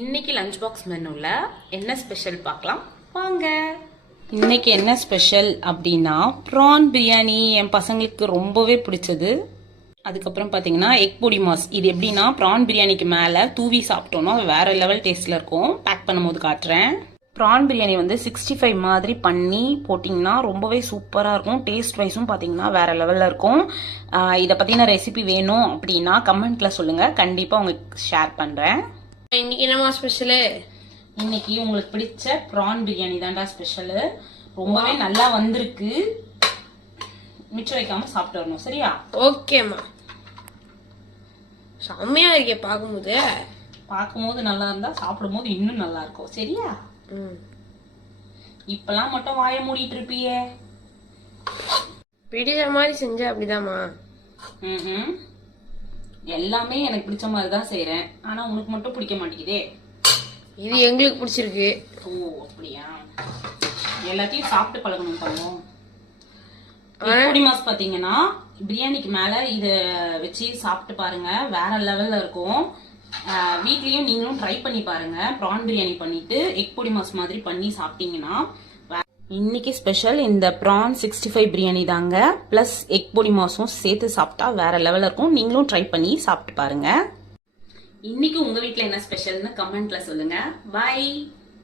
இன்னைக்கு lunch box மெனுல என்ன special பார்க்கலாம்? வாங்க. இன்னைக்கு என்ன ஸ்பெஷல் அப்படின்னா ப்ரான் பிரியாணி என் பசங்களுக்கு ரொம்பவே பிடிச்சது. அதுக்கப்புறம் பார்த்தீங்கன்னா எக் பொடி மாஸ் இது எப்படின்னா ப்ரான் பிரியாணிக்கு மேலே தூவி சாப்பிட்டோம்னா வேற லெவல் டேஸ்ட்ல இருக்கும். பேக் பண்ணும்போது காட்டுறேன். ப்ரான் பிரியாணி வந்து சிக்ஸ்டி ஃபைவ் மாதிரி பண்ணி போட்டிங்கன்னா ரொம்பவே சூப்பராக இருக்கும். டேஸ்ட் வைஸும் பார்த்தீங்கன்னா வேற லெவலில் இருக்கும். இதை பற்றின ரெசிபி வேணும் அப்படின்னா கமெண்ட்ல சொல்லுங்கள் கண்டிப்பாக உங்களுக்கு ஷேர் பண்ணுறேன் இன்னைக்கு என்னமா ஸ்பெஷலு இன்னைக்கு உங்களுக்கு பிடிச்ச ப்ரான் பிரியாணி தான்டா ஸ்பெஷலு ரொம்பவே நல்லா வந்திருக்கு. மிச்சம் வைக்காம சாப்பிட்டு வரணும் சரியா? ஓகேம்மா செம்மையா இருக்கே பார்க்கும்போது. பார்க்கும்போது நல்லா இருந்தா சாப்பிடும்போது இன்னும் நல்லா இருக்கும் சரியா? ம். இப்பெல்லாம் மட்டும் வாய மூடிட்டு இருப்பியே. பிடிச்ச மாதிரி செஞ்சா அப்படிதாம்மா. ம்ஹும். எல்லாமே எனக்கு பிடிச்ச மாதிரி தான் செய்றேன். ஆனா உனக்கு மட்டும் பிடிக்க மாட்டேங்குதே. இது எங்களுக்கு பிடிச்சிருக்கு. ஓ அப்படியா? எல்லாத்தையும் சாப்பிட்டு பழகணும் தங்கம் பொடி மாஸ் பாத்தீங்கன்னா பிரியாணிக்கு மேல இத வச்சு சாப்பிட்டு பாருங்க. வேற லெவல்ல இருக்கும். வீட்லயும் நீங்களும் ட்ரை பண்ணி பாருங்க. ப்ரான் பிரியாணி பண்ணிட்டு எக் பொடி மாஸ் மாதிரி பண்ணி சாப்பிட்டீங்கன்னா இன்னைக்கு ஸ்பெஷல் இந்த ப்ரான் சிக்ஸ்டி ஃபைவ் பிரியாணி தாங்க. பிளஸ் எக் பொடி மாஸும் சேர்த்து சாப்பிட்டா வேற லெவலில் இருக்கும். நீங்களும் ட்ரை பண்ணி சாப்பிட்டு பாருங்க. இன்னைக்கு உங்க வீட்டில் என்ன ஸ்பெஷல்னு கமெண்ட்ல சொல்லுங்க. பாய்